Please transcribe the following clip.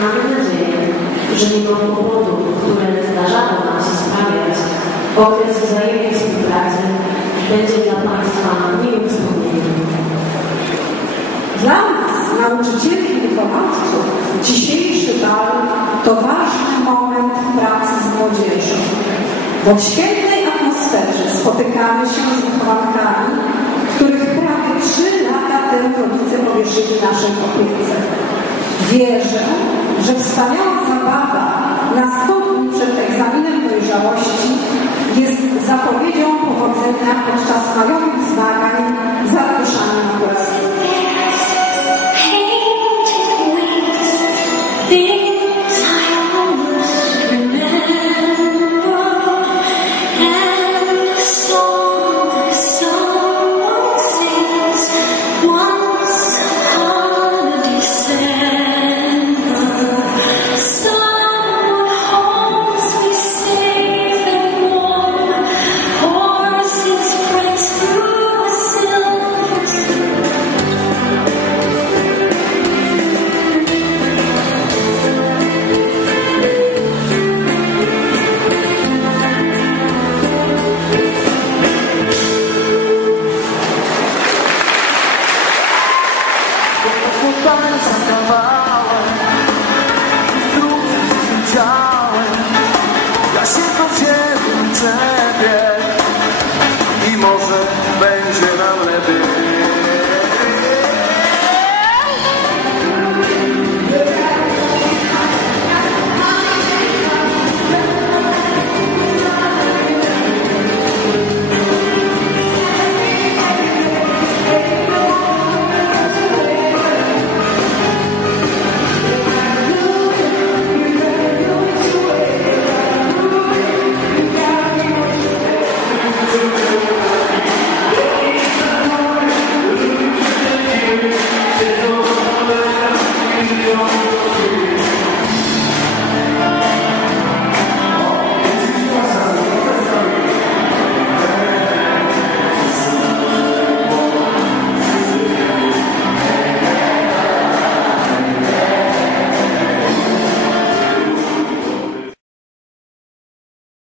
mamy nadzieję, że mimo kłopotów, które zdarzało nam się sprawiać, okres wzajemnej współpracy będzie dla Państwa miłym wspomnieniem. Dla nas, nauczycieli i wychowawców, dzisiejszy bal to ważny moment pracy z młodzieżą. W odświętnej atmosferze spotykamy się z wychowankami, których prawie trzy lata temu rodzice powierzyli naszej opiece. Wierzę, że wspaniała zabawa na 100 dni przed egzaminem dojrzałości jest zapowiedzią powodzenia podczas majowych zmagań Ciebie. I może będzie nam lepiej